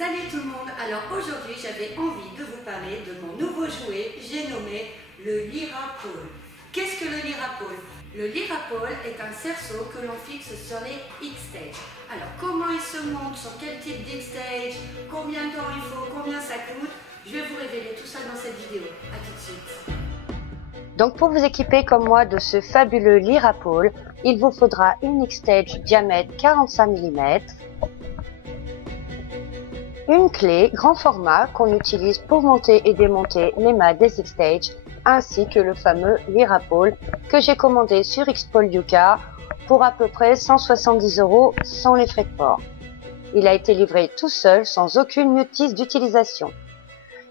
Salut tout le monde. Alors aujourd'hui j'avais envie de vous parler de mon nouveau jouet, j'ai nommé le Lirapole. Qu'est-ce que le Lirapole? Le Lirapole est un cerceau que l'on fixe sur les X-Stage. Alors comment il se monte, sur quel type d'X-Stage, combien de temps il faut, combien ça coûte, je vais vous révéler tout ça dans cette vidéo. A tout de suite. Donc pour vous équiper comme moi de ce fabuleux Lirapole, il vous faudra une X-Stage diamètre 45 mm, une clé grand format qu'on utilise pour monter et démonter les mâts des X-Stage, ainsi que le fameux Lirapole que j'ai commandé sur Xpol UK pour à peu près 170 € sans les frais de port. Il a été livré tout seul sans aucune notice d'utilisation.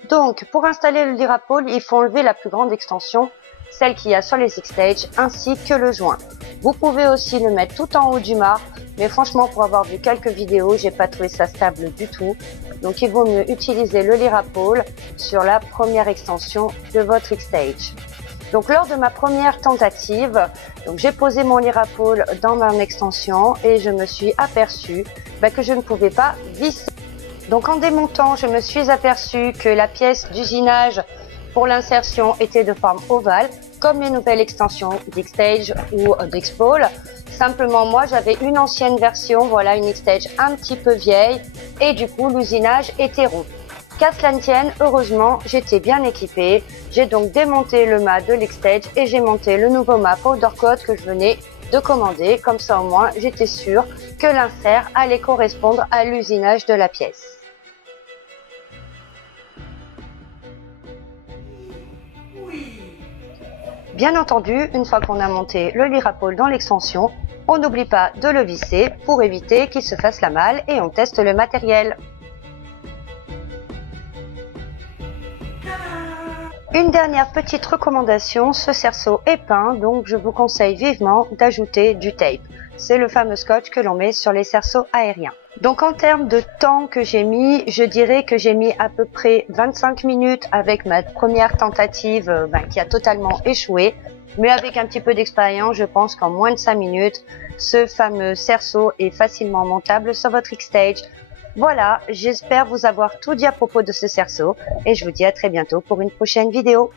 Donc pour installer le Lirapole, il faut enlever la plus grande extension, celle qu'il y a sur les X-Stage, ainsi que le joint. Vous pouvez aussi le mettre tout en haut du mât, mais franchement pour avoir vu quelques vidéos, j'ai pas trouvé ça stable du tout. Donc il vaut mieux utiliser le Lirapole sur la première extension de votre X-Stage. Donc lors de ma première tentative, j'ai posé mon Lirapole dans mon extension et je me suis aperçue que je ne pouvais pas visser. Donc en démontant, je me suis aperçue que la pièce d'usinage pour l'insertion était de forme ovale, comme les nouvelles extensions d'X-Stage ou d'Xpol. Simplement, moi, j'avais une ancienne version, voilà, une X-Stage un petit peu vieille, et du coup, l'usinage était rond. Qu'à cela ne tienne, heureusement, j'étais bien équipée. J'ai donc démonté le mât de l'X-Stage et j'ai monté le nouveau mât Powder Coat que je venais de commander. Comme ça, au moins, j'étais sûre que l'insert allait correspondre à l'usinage de la pièce. Bien entendu, une fois qu'on a monté le Lirapole dans l'extension, on n'oublie pas de le visser pour éviter qu'il se fasse la malle et on teste le matériel. Une dernière petite recommandation, ce cerceau est peint, donc je vous conseille vivement d'ajouter du tape. C'est le fameux scotch que l'on met sur les cerceaux aériens. Donc en termes de temps que j'ai mis, je dirais que j'ai mis à peu près 25 minutes avec ma première tentative qui a totalement échoué. Mais avec un petit peu d'expérience, je pense qu'en moins de 5 minutes, ce fameux cerceau est facilement montable sur votre X-Stage. Voilà, j'espère vous avoir tout dit à propos de ce cerceau et je vous dis à très bientôt pour une prochaine vidéo.